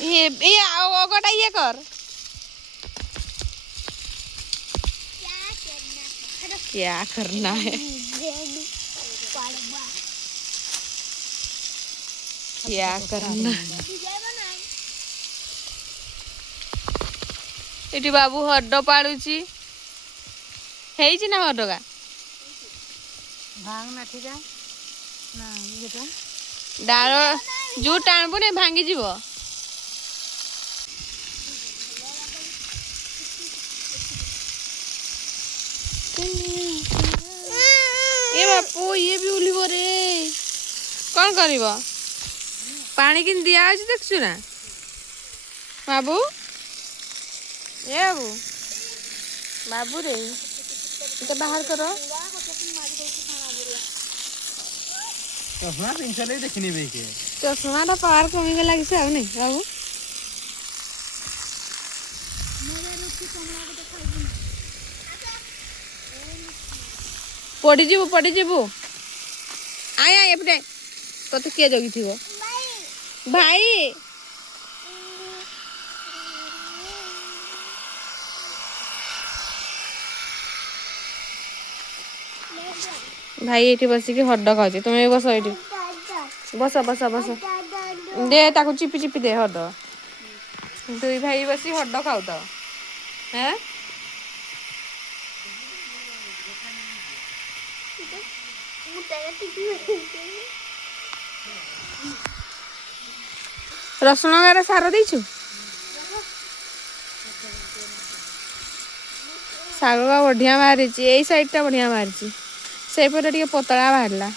ये अगटा ये कर क्या करना है क्या करना इटी बाबू हड्ड पाड़ुची हेइची ना हड्डगा भांग ना ठीक है ना ये डाल जो टाणबु नहीं भांगी जीव ये बापू ये भी उलिबो रे कौन करिबो पानी किन दिया अछि देखछु ना बाबू ए बाबू बाबू रे इते बाहर करो चश्मा पिन चले देखनी बे के चश्मा टा पार कमी गला कि आउ नहीं बाबू पड़ी जीवु आय आय एपटे तते किए जगी थिबो भाई भाई एठी बसी के हड्ड खाउची तुम बस एठी बस बस बस दे ताको चिपी चिपी दे हड्ड दुई भाई बसी हड्ड खाउ त हैं रसुण गार सार देछु साग का बढ़िया बाहरी यही साइड टा बढ़िया बाहरी से पटे टे पतला बाहरला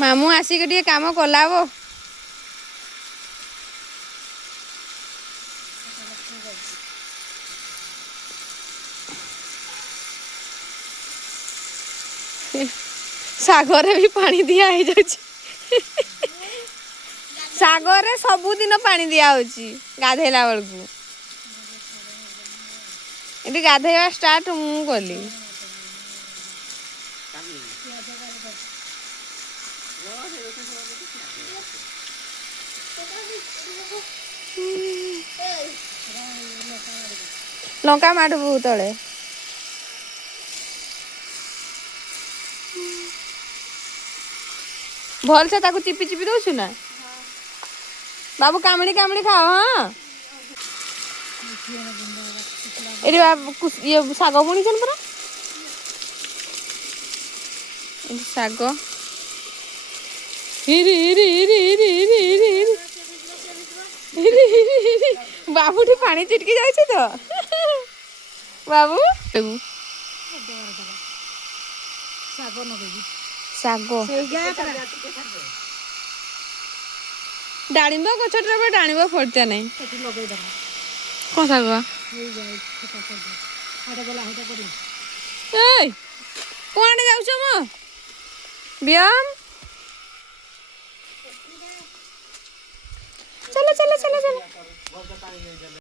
मामू आसिक टे काम कलाबो सागरे भी पानी दिया हो जाउची सागरे सबुदिन पानी दिया होची गाधेला बेलकू इति गाधेवा स्टार्ट मु कली लंका माडबू तले भल से ताकू चिपी चिपी दउछु ना बाबू कामड़ी कामड़ी खाओ हां एरी बाबू ये साग बुणी छन परा साग हिरी हिरी हिरी हिरी हिरी हिरी हिरी बाबू ठी पानी चिटकी जाइछे तो बाबू साग नगेगी साग डाणिंब गछटर डाणिंब फड़ता नहीं कौन साग कौन जाऊछ मो ब्याम चलो चलो चलो चलो